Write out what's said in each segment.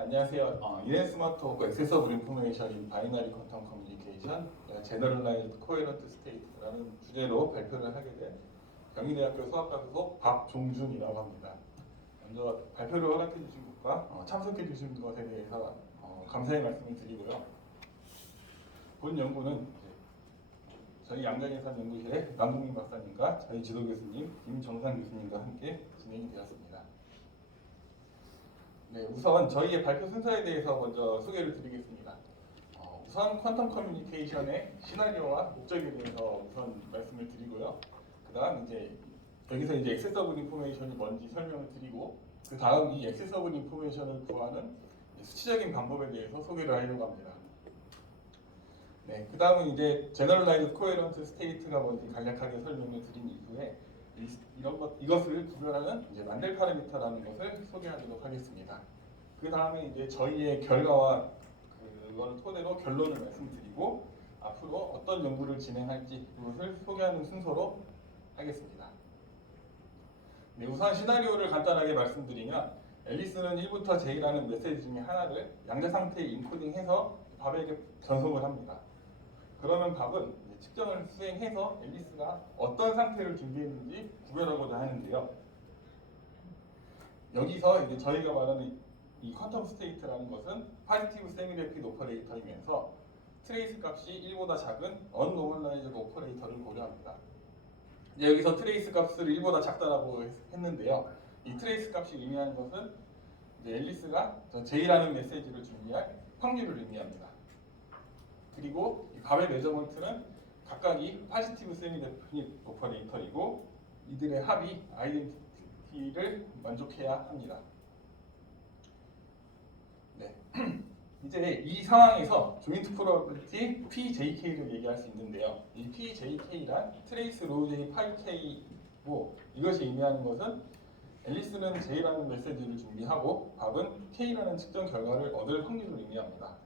안녕하세요. 스마트 호크 액세서블 인포메이션 바이너리 퀀텀 커뮤니케이션 제너럴라이즈드 코헤런트 스테이트라는 주제로 발표를 하게 된 경희대학교 수학과 소속 박종준이라고 합니다. 먼저 발표를 허락해 주신 것과 참석해 주신 것에 대해서 감사의 말씀을 드리고요. 본 연구는 저희 양장예산 연구실의 남동민 박사님과 저희 지도 교수님 김정상 교수님과 함께 진행이 되었습니다. 네, 우선 저희의 발표 순서에 대해서 먼저 소개를 드리겠습니다. 우선 퀀텀 커뮤니케이션의 시나리오와 목적에 대해서 우선 말씀을 드리고요. 그다음 여기서 액세서블 인포메이션이 뭔지 설명을 드리고, 그다음 이 액세서블 인포메이션을 구하는 수치적인 방법에 대해서 소개를 하려고 합니다. 네, 그다음은 제너럴라이즈 코헤런트 스테이트가 뭔지 간략하게 설명을 드린 이후에 이것을 구별하는 만델 파라미터라는 것을 소개하도록 하겠습니다. 그 다음에 저희의 결과와 그걸 토대로 결론을 말씀드리고 앞으로 어떤 연구를 진행할지 그것을 소개하는 순서로 하겠습니다. 네, 우선 시나리오를 간단하게 말씀드리면 앨리스는 1부터 J라는 메시지 중에 하나를 양자 상태에 인코딩해서 밥에게 전송을 합니다. 그러면 밥은 측정을 수행해서 앨리스가 어떤 상태를 준비했는지 구별하고자 하는데요. 여기서 저희가 말하는 이 퀀텀 스테이트라는 것은 파지티브 세미 래피드 오퍼레이터이면서 트레이스 값이 1보다 작은 언노멀라이즈드 오퍼레이터를 고려합니다. 여기서 트레이스 값을 1보다 작다라고 했는데요. 이 트레이스 값이 의미하는 것은 앨리스가 J라는 메시지를 준비할 확률을 의미합니다. 그리고 이 밥의 메저먼트는 각각이 파지티브 세미 데피닛 오퍼레이터이고 이들의 합이 아이덴티티를 만족해야 합니다. 네. 이제 이 상황에서 조인트 프로버빌리티 PJK를 얘기할 수 있는데요. 이 PJK란 트레이스 로우 J 파이 K고 이것이 의미하는 것은 앨리스는 J라는 메시지를 준비하고 밥은 K라는 측정 결과를 얻을 확률을 의미합니다.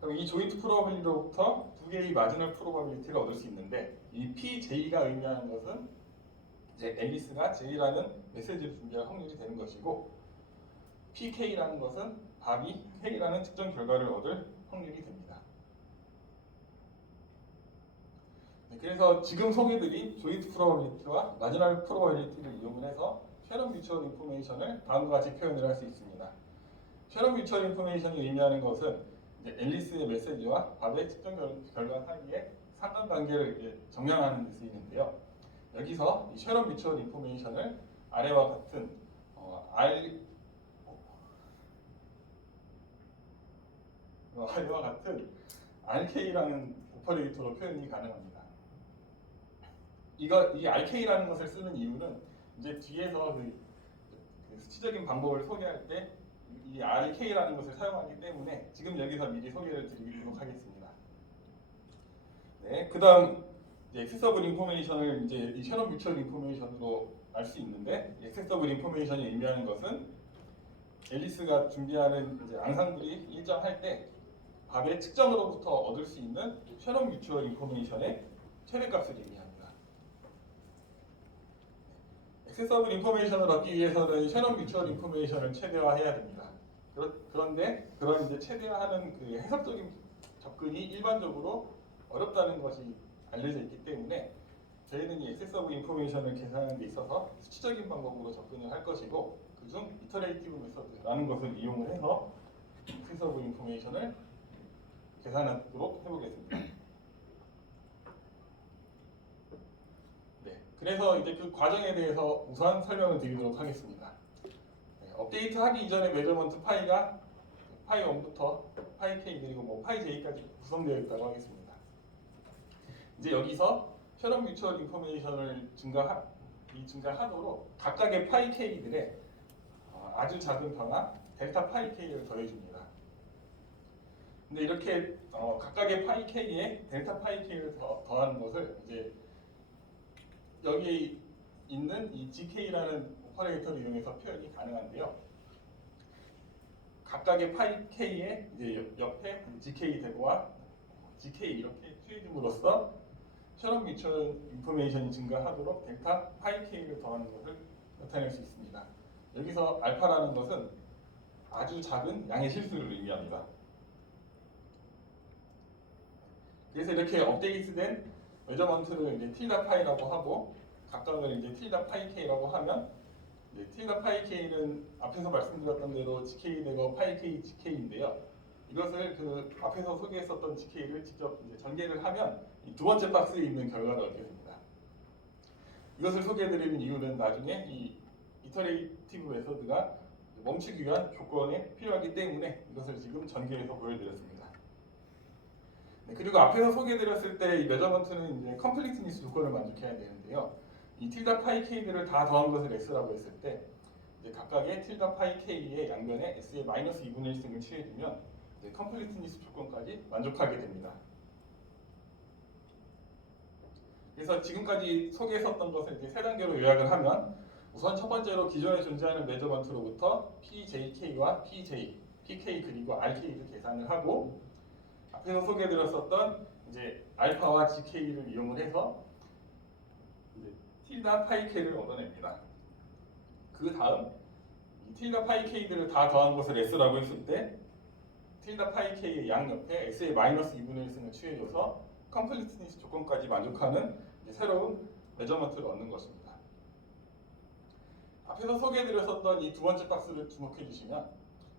그럼 이 조인트 프로버빌리티로부터 두 개의 마지널 프로버빌리티를 얻을 수 있는데 이 PJ가 의미하는 것은 앨리스가 J라는 메시지를 준비할 확률이 되는 것이고 PK라는 것은 밥이 K라는 측정 결과를 얻을 확률이 됩니다. 네, 그래서 지금 소개드린 조인트 프로버빌리티와 마지널 프로버빌리티를 이용해서 쉐런 뮤추얼 인포메이션을 다음과 같이 표현을 할 수 있습니다. 쉐런 뮤추얼 인포메이션이 의미하는 것은 앨리스의 메시지와 밥의 측정 결과 사이에 상관관계를 정량하는 데 쓰이는데요. 여기서 이 쉐런 뮤추얼 인포메이션을 아래와 같은 아래와 같은 RK라는 오퍼레이터로 표현이 가능합니다. 이 RK라는 것을 쓰는 이유는 뒤에서 그 수치적인 방법을 소개할 때 이 RK라는 것을 사용하기 때문에 지금 여기서 미리 소개를 드리도록 하겠습니다. 네, 그다음 액세서블 인포메이션을 이 쉐런 뮤추얼 인포메이션으로 알 수 있는데, 액세서블 인포메이션이 의미하는 것은 앨리스가 준비하는 앙상블이 일정할 때 밥의 측정으로부터 얻을 수 있는 쉐런 뮤추얼 인포메이션의 최대값을 의미합니다. 액세서블 인포메이션을 얻기 위해서는 쉐런 뮤추얼 인포메이션을 최대화해야 됩니다. 그런데 그런 최대화하는 그 해석적인 접근이 일반적으로 어렵다는 것이 알려져 있기 때문에 저희는 이 액세서블 인포메이션을 계산하는 데 있어서 수치적인 방법으로 접근을 할 것이고, 그중 이터레이티브 메서드라는 것을 이용을 해서 액세서블 인포메이션을 계산하도록 해보겠습니다. 네, 그래서 그 과정에 대해서 우선 설명을 드리도록 하겠습니다. 업데이트 하기 이전에 메저먼트 파이가 파이 1부터 파이 K 그리고 파이 J까지 구성되어 있다고 하겠습니다. 여기서 쉐런 뮤추얼 인포메이션을 증가하도록 각각의 파이 K들의 아주 작은 변화 델타 파이 K를 더해줍니다. 근데 이렇게 각각의 파이 K에 델타 파이 K를 더하는 것을 여기 있는 이 GK라는 오퍼레이터를 이용해서 표현이 가능한데요. 각각의 파이 K에 옆에 GK 대고와 GK 이렇게 취해줌으로써 쉐런 뮤추얼 인포메이션이 증가하도록 델타 파이 K를 더하는 것을 나타낼 수 있습니다. 여기서 알파라는 것은 아주 작은 양의 실수를 의미합니다. 그래서 이렇게 업데이트된 메저먼트를 이제 틸다 파이라고 하고 각각을 이제 틸다 파이 k라고 하면 틸다 파이 k는 앞에서 말씀드렸던 대로 gk 대거 파이 k gk인데요. 이것을 그 앞에서 소개했었던 gk를 직접 이제 전개를 하면 이 두 번째 박스에 있는 결과를 얻게 됩니다. 이것을 소개해드리는 이유는 나중에 이 이터레이티브 메서드가 멈추기 위한 조건이 필요하기 때문에 이것을 지금 전개해서 보여드렸습니다. 네, 그리고 앞에서 소개해드렸을 때 이 메저먼트는 이제 컴플리트니스 조건을 만족해야 되는데요. 이 틸다 파이 k들을 다 더한 것을 s라고 했을 때 이제 각각의 틸다 파이 k의 양변에 s의 마이너스 2분의 1승을 취해주면 컴플리트니스 조건까지 만족하게 됩니다. 그래서 지금까지 소개했었던 것을 이제 세 단계로 요약을 하면 우선 첫 번째로 기존에 존재하는 메저먼트로부터 PJK와 PJ, PK 그리고 RK를 계산을 하고 앞에서 소개해드렸었던 이제 알파와 GK를 이용을 해서 이제 틸다 파이 K를 얻어냅니다. 그 다음 이 틸다 파이 K들을 다 더한 것을 S라고 했을 때 틸다 파이 K의 양옆에 S의 마이너스 2분의 1승을 취해줘서 컴플리트니스 조건까지 만족하는 이제 새로운 메저먼트를 얻는 것입니다. 앞에서 소개해드렸었던 이 두 번째 박스를 주목해 주시면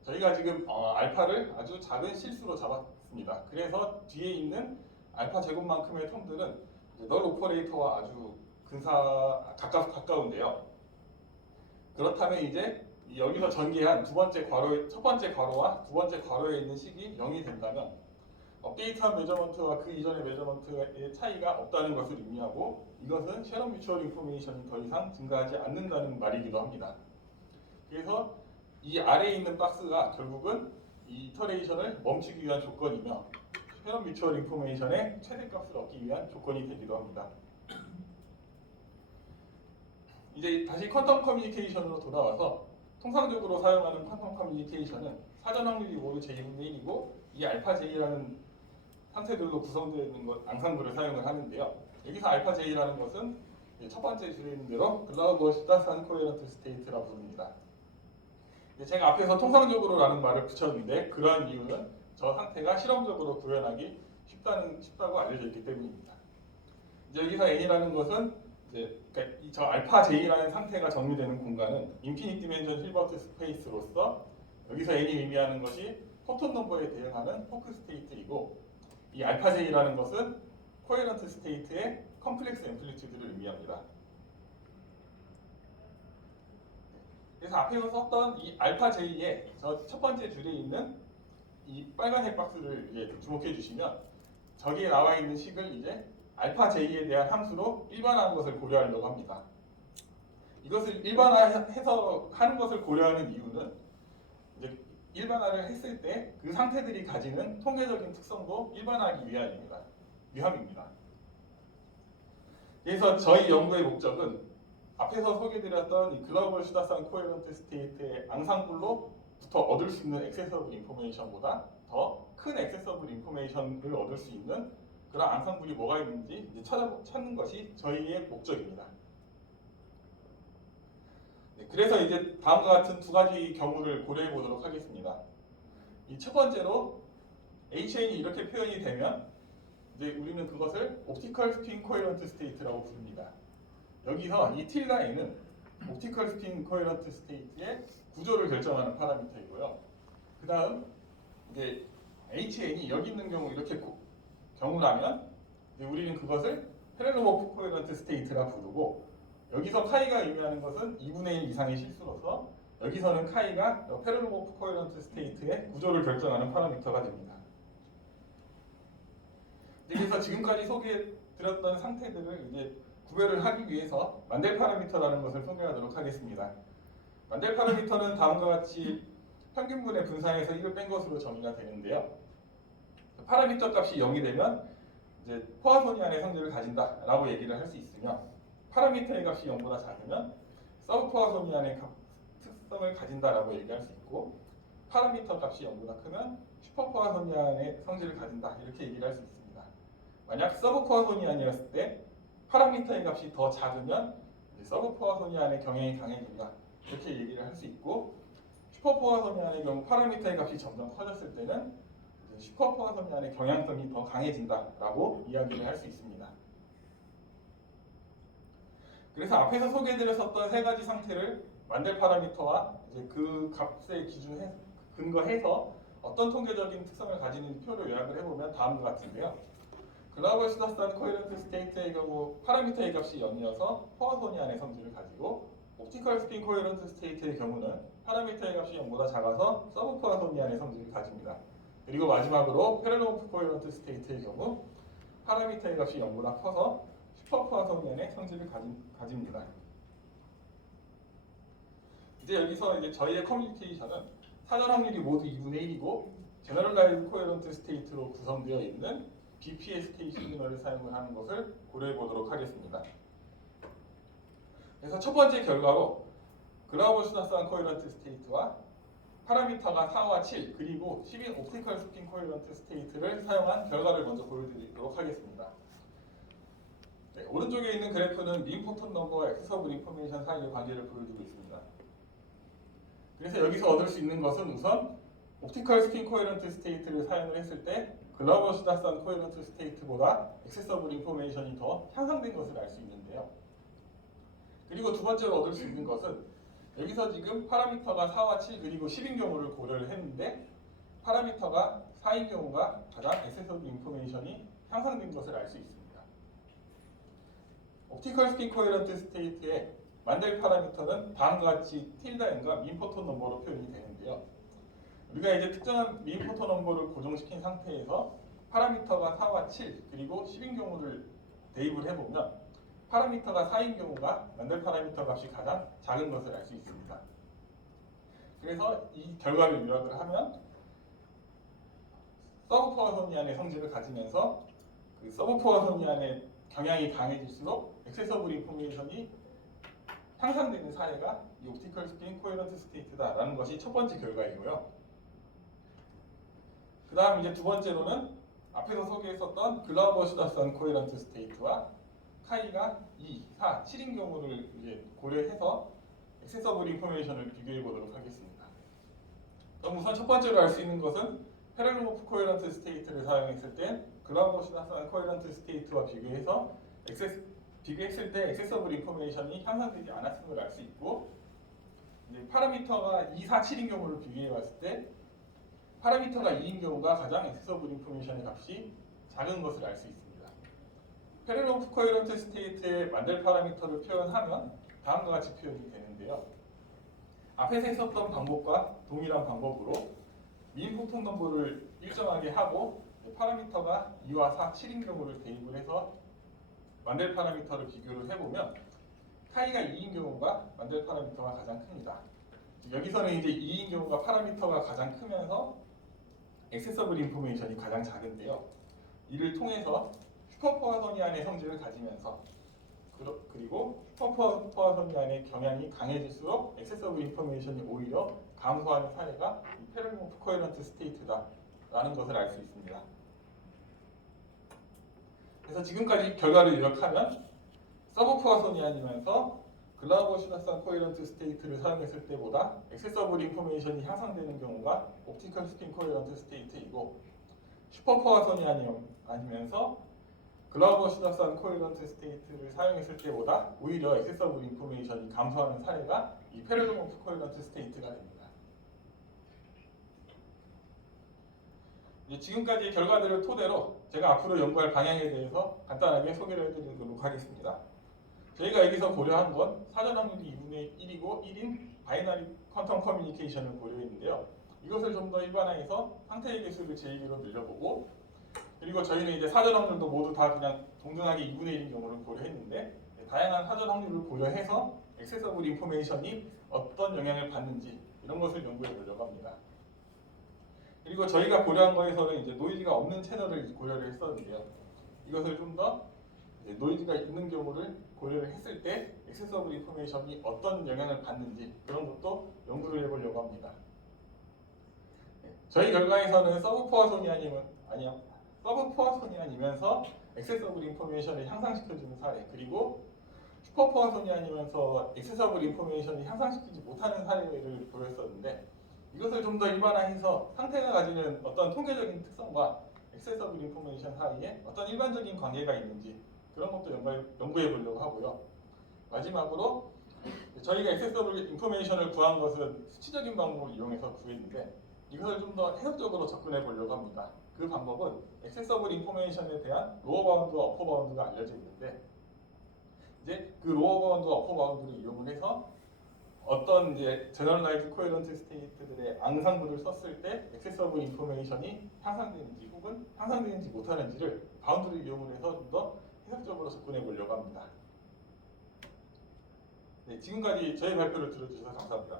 저희가 지금 알파를 아주 작은 실수로 잡았습니다. 그래서 뒤에 있는 알파 제곱만큼의 텀들은 널 오퍼레이터와 아주 가까운데요. 그렇다면 이제 여기서 전개한 첫 번째 괄호와 두 번째 괄호에 있는 식이 0이 된다면 업데이트한 메저먼트와 그 이전의 메저먼트의 차이가 없다는 것을 의미하고 이것은 쉐러 뮤추얼 인포메이션이 더 이상 증가하지 않는다는 말이기도 합니다. 그래서 이 아래에 있는 박스가 결국은 이 이터레이션을 멈추기 위한 조건이며 쉐러 뮤추얼 인포메이션의 최대값을 얻기 위한 조건이 되기도 합니다. 이제 다시 퀀텀 커뮤니케이션으로 돌아와서 통상적으로 사용하는 퀀텀 커뮤니케이션은 사전 확률이 모두 j 분의 1이고 이 알파 j라는 상태들로 구성되어 있는 앙상블을 사용을 하는데요. 여기서 알파 j라는 것은 첫 번째 줄에 있는 대로 글라우버 시다산 코헤런트 스테이트라고 부릅니다. 제가 앞에서 통상적으로라는 말을 붙였는데 그러한 이유는 저 상태가 실험적으로 구현하기 쉽다고 알려져 있기 때문입니다. 이제 여기서 n이라는 것은 그러니까 저 알파 j라는 상태가 정리되는 공간은 인피니트 디멘전 힐버트 스페이스로서 여기서 n이 의미하는 것이 포톤 넘버에 대응하는 포크 스테이트이고 이 알파 j라는 것은 코헤런트 스테이트의 컴플렉스 앰플리튜드를 의미합니다. 그래서 앞에서 썼던 이 알파 j의 저 첫 번째 줄에 있는 이 빨간색 박스를 주목해 주시면 저기에 나와 있는 식을 이제 알파 j에 대한 함수로 일반화한 것을 고려하려고 합니다. 이것을 일반화해서 하는 것을 고려하는 이유는 이제 일반화를 했을 때 그 상태들이 가지는 통계적인 특성도 일반화하기 위함입니다. 그래서 저희 연구의 목적은 앞에서 소개드렸던 이 글로벌 슈다산 코헤런트 스테이트의 앙상블로부터 얻을 수 있는 액세서블 인포메이션보다 더 큰 액세서블 인포메이션을 얻을 수 있는 그런 앙상블이 뭐가 있는지 이제 찾는 것이 저희의 목적입니다. 네, 그래서 이제 다음과 같은 두 가지 경우를 고려해 보도록 하겠습니다. 이 첫 번째로 HN이 이렇게 표현이 되면 이제 우리는 그것을 옵티컬 스핀 코헤런트 스테이트라고 부릅니다. 여기서 이 틸다 n은 옵티컬 스핀 코헤런트 스테이트의 구조를 결정하는 파라미터이고요. 그 다음 이제 HN이 여기 있는 경우 이렇게 경우라면 이제 우리는 그것을 페렐로모프 코헤런트 스테이트라 부르고 여기서 카이가 의미하는 것은 2분의 1 이상의 실수로서 여기서는 카이가 페렐로모프 코헤런트 스테이트의 구조를 결정하는 파라미터가 됩니다. 그래서 지금까지 소개해드렸던 상태들을 이제 구별을 하기 위해서 만델 파라미터라는 것을 소개하도록 하겠습니다. 만델 파라미터는 다음과 같이 평균분의 분산에서 1을 뺀 것으로 정의가 되는데요. 파라미터 값이 0이 되면 이제 포화소니안의 성질을 가진다라고 얘기를 할 수 있으며 파라미터의 값이 0보다 작으면 서브 포화소니안의 특성을 가진다라고 얘기할 수 있고 파라미터 값이 0보다 크면 슈퍼 포화소니안의 성질을 가진다 이렇게 얘기를 할 수 있습니다. 만약 서브 포화소니안이었을 때 파라미터의 값이 더 작으면 서브 포화소니안의 경향이 강해진다 이렇게 얘기를 할 수 있고 슈퍼포화소니안의 경우 파라미터의 값이 점점 커졌을 때는 이제 슈퍼포화소니안의 경향성이 더 강해진다라고 이야기를 할 수 있습니다. 그래서 앞에서 소개해드렸었던 세 가지 상태를 만델 파라미터와 이제 그 값의 기준에 근거해서 어떤 통계적인 특성을 가지는 표로 요약을 해보면 다음과 같은데요. 글로벌 수다스한 코헤런트 스테이트의 경우 파라미터의 값이 0이어서 포화소니안의 성질을 가지고 옵티컬 스핀 코헤런트 스테이트의 경우는 파라미터의 값이 0보다 작아서 서브 포화소니안의 성질을 가집니다. 그리고 마지막으로 페렐로몬프 코헤런트 스테이트의 경우 파라미터의 값이 0보다 커서 슈퍼 포화소니안의 성질을 가집니다. 이제 여기서 이제 저희의 커뮤니케이션은 사전 확률이 모두 2분의 1이고 제너럴라이즈 코헤런트 스테이트로 구성되어 있는 BPSK 시그널을 사용을 하는 것을 고려해 보도록 하겠습니다. 그래서 첫 번째 결과로 글로벌 수다스한 코헤런트 스테이트와 파라미터가 4와 7 그리고 10인 옵티컬 스핀 코헤런트 스테이트를 사용한 결과를 먼저 보여드리도록 하겠습니다. 네, 오른쪽에 있는 그래프는 민 포톤 넘버와 액세서블 인포메이션 사이의 관계를 보여주고 있습니다. 그래서 여기서 얻을 수 있는 것은 우선 옵티컬 스핀 코헤런트 스테이트를 사용을 했을 때 글로벌 수다스한 코헤런트 스테이트보다 액세서블 인포메이션이 더 향상된 것을 알 수 있는데요. 그리고 두 번째로 얻을 수 있는 것은 여기서 지금 파라미터가 4와 7 그리고 10인 경우를 고려를 했는데 파라미터가 4인 경우가 가장 액세서블 인포메이션이 향상된 것을 알 수 있습니다. 옵티컬 스핀 코헤런트 스테이트의 만델 파라미터는 다음과 같이 틸다 n과 민 포톤 넘버로 표현이 되는데요. 우리가 이제 특정한 민 포톤 넘버를 고정시킨 상태에서 파라미터가 4와 7 그리고 10인 경우를 대입을 해보면 파라미터가 4인 경우가 만델 파라미터 값이 가장 작은 것을 알 수 있습니다. 그래서 이 결과를 요약을 하면 서브 포화소니안의 성질을 가지면서 그 서브 포화소니안의 경향이 강해질수록 액세서블 인포메이션이 향상되는 사례가 이 옵티컬 스핀 코헤런트 스테이트다라는 것이 첫 번째 결과이고요. 그 다음 이제 두 번째로는 앞에서 소개했었던 글로벌 수다스한 코헤런트 스테이트와 카이가 2, 4, 7인 경우를 이제 고려해서 액세서블 인포메이션을 비교해 보도록 하겠습니다. 그럼 우선 첫 번째로 알 수 있는 것은 페렐로모프 코헤런트 스테이트를 사용했을 때 글로벌 수다스한 코헤런트 스테이트와 비교했을 때 액세서블 인포메이션이 향상되지 않았음을 알 수 있고 이제 파라미터가 2, 4, 7인 경우를 비교해 봤을 때 파라미터가 2인 경우가 가장 액세서블 인포메이션의 값이 작은 것을 알 수 있습니다. 페렐로모프 코헤런트 스테이트의 만델 파라미터를 표현하면 다음과 같이 표현이 되는데요. 앞에서 했었던 방법과 동일한 방법으로 민 포톤 넘버를 일정하게 하고 파라미터가 2와 4, 7인 경우를 대입을 해서 만델 파라미터를 비교를 해보면 카이가 2인 경우가 만델 파라미터가 가장 큽니다. 여기서는 이제 2인 경우가 파라미터가 가장 크면서 액세서블 인포메이션이 가장 작은데요. 이를 통해서 슈퍼포화소니안의 성질을 가지면서 그리고 슈퍼포화소니안의 경향이 강해질수록 액세서블 인포메이션이 오히려 감소하는 사례가 이 페렐로모프 코헤런트 스테이트다라는 것을 알 수 있습니다. 그래서 지금까지 결과를 요약하면 서브 포화소니안이면서 글로벌 수다스한 코헤런트 스테이트를 사용했을 때보다 액세서블 인포메이션이 향상되는 경우가 옵티컬 스핀 코헤런트 스테이트이고 슈퍼 포화소니안이면서 글로벌 수다스한 코헤런트 스테이트를 사용했을 때보다 오히려 액세서블 인포메이션이 감소하는 사례가 이 페렐로모프 코헤런트 스테이트가 됩니다. 지금까지의 결과들을 토대로 제가 앞으로 연구할 방향에 대해서 간단하게 소개를 해드리도록 하겠습니다. 저희가 여기서 고려한 건 사전 확률이 2분의 1이고 1인 바이너리 퀀텀 커뮤니케이션을 고려했는데요. 이것을 좀 더 일반화해서 상태의 개수를 제2로 늘려보고 그리고 저희는 이제 사전 확률도 모두 다 그냥 동등하게 2분의 1인 경우를 고려했는데 다양한 사전 확률을 고려해서 액세서블 인포메이션이 어떤 영향을 받는지 이런 것을 연구해 보려고 합니다. 그리고 저희가 고려한 거에서는 이제 노이즈가 없는 채널을 고려를 했었는데요. 이것을 좀 더 노이즈가 있는 경우를 고려를 했을 때 액세서블 인포메이션이 어떤 영향을 받는지 그런 것도 연구를 해보려고 합니다. 저희 결과에서는 서브 포화소니안이면서 액세서블 인포메이션을 향상시켜주는 사례 그리고 슈퍼 포화소니안이면서 액세서블 인포메이션을 향상시키지 못하는 사례를 보였었는데 이것을 좀 더 일반화해서 상태가 가지는 어떤 통계적인 특성과 액세서블 인포메이션 사이에 어떤 일반적인 관계가 있는지 그런 것도 연구해 보려고 하고요. 마지막으로 저희가 액세서블 인포메이션을 구한 것은 수치적인 방법을 이용해서 구했는데 이것을 좀 더 해석적으로 접근해 보려고 합니다. 그 방법은 액세서블 인포메이션에 대한 로어 바운드와 어퍼 바운드가 알려져 있는데 이제 그 로어 바운드와 어퍼 바운드를 이용을 해서 어떤 이제 제너럴라이즈 코헤런트 스테이트들의 앙상블을 썼을 때 액세서블 인포메이션이 향상되는지 혹은 향상되는지 못하는지를 바운드를 이용을 해서 좀 더 해석적으로 접근해 보려고 합니다. 네, 지금까지 저희 발표를 들어주셔서 감사합니다.